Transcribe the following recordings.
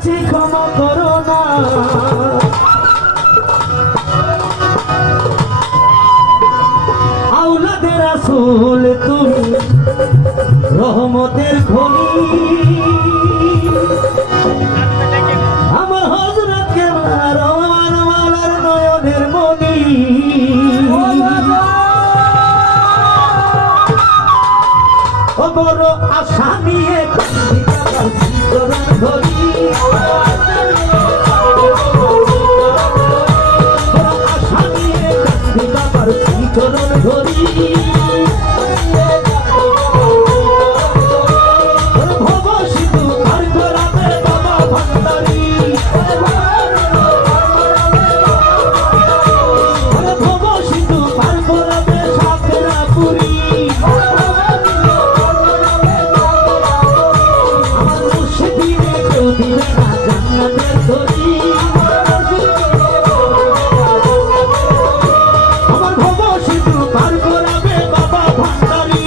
ক্ষমা করো না আওলাদে রাসূল তুমি রহমতের খনি আমার হযরত কেবলা রহমান ওয়ালার নয়নের মনি ও বড় আশা নিয়ে চরণ ধরি আশা নিয়ে বাবার চরণ ধরি ভব সিধু আর গোলাপে বাবা ভান্ডারি ভব সিধু আর গোলাপে সাপেরা পুরী আমার মুর্শিদিনে কেউ দিবে না জান্নাতের ধরি আমার ভব সিধু আর গোলাপে বাবা ভান্ডারি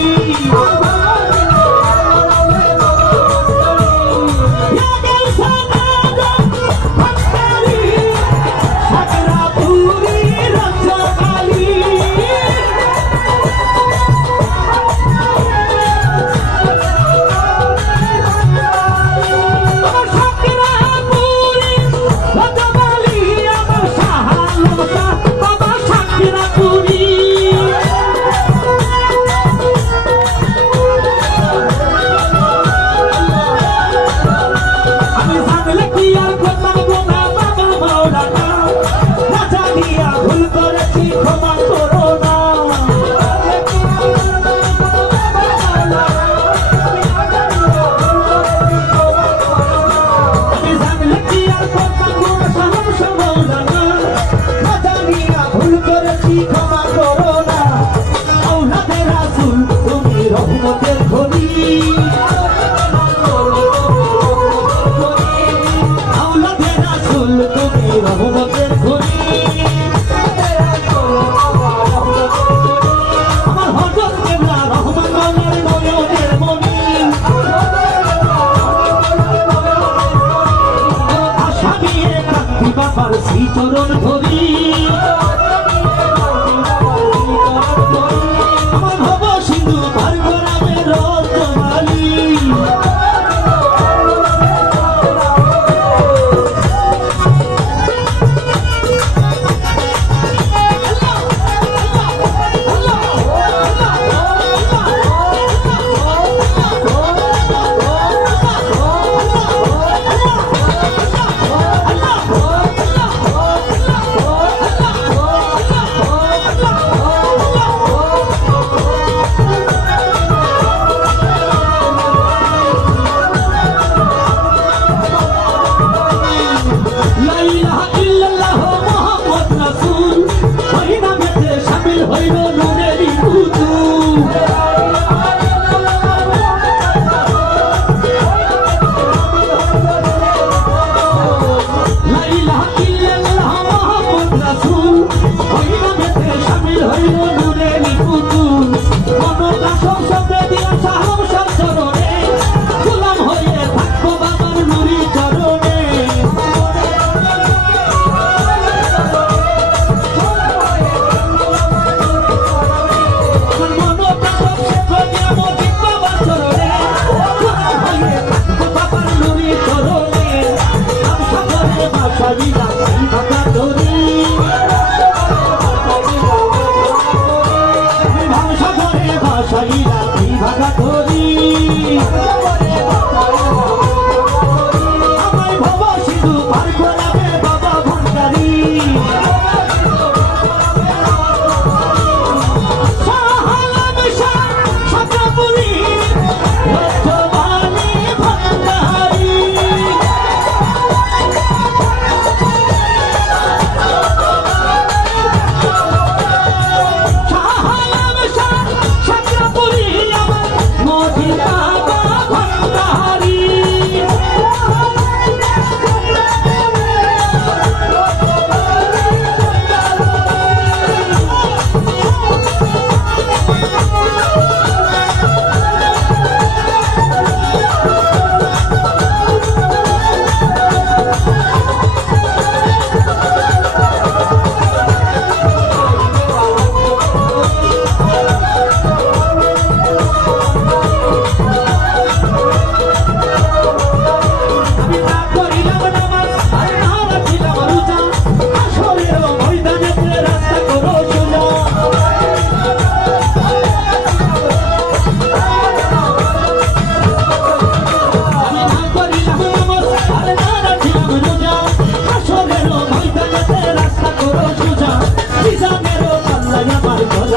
রহমতের খনি আওলাদে রাসূল তুমি রহমতের খনি আমার হযরত কেবলা রহমান ওয়ালার নয়নের মনি আশা নিয়ে কান্দি বাবার শ্রী চরণ ধরি আমার ভব সিন্ধু পার করাবে রতমালি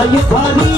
গলায় ভারী